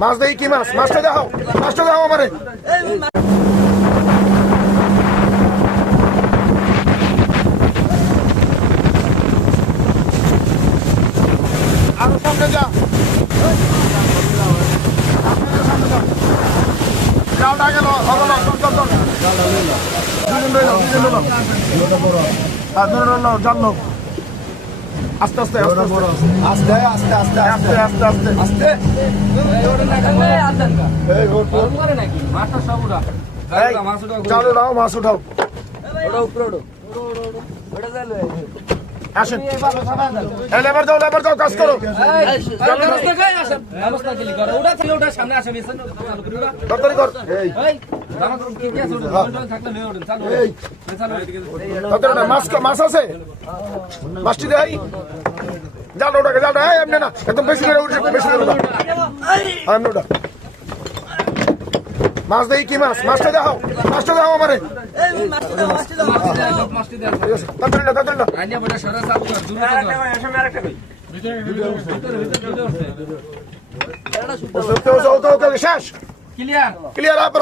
মাছ দেখি কি মাছ? মাছটা দেখাও মাছটা দেখাও আমারে। আরও সামনে যা। যাওটা গেল, হবে না, চল চল চল। আস্তে আস্তে আস্তে আস্তে আস্তে আস্তে আস্তে আস্তে আস্তে চালু নাও মাছ উঠাও আসেন লেবার দাও সতেরোটা মাছ মাছ আছে দেয় হ্যাঁ একদম ওটা মাছ কি মাছ মাছটা দেখাও মাছটা দেখাও আমারে তাড়াতাড়ি क्लियर क्लियर आप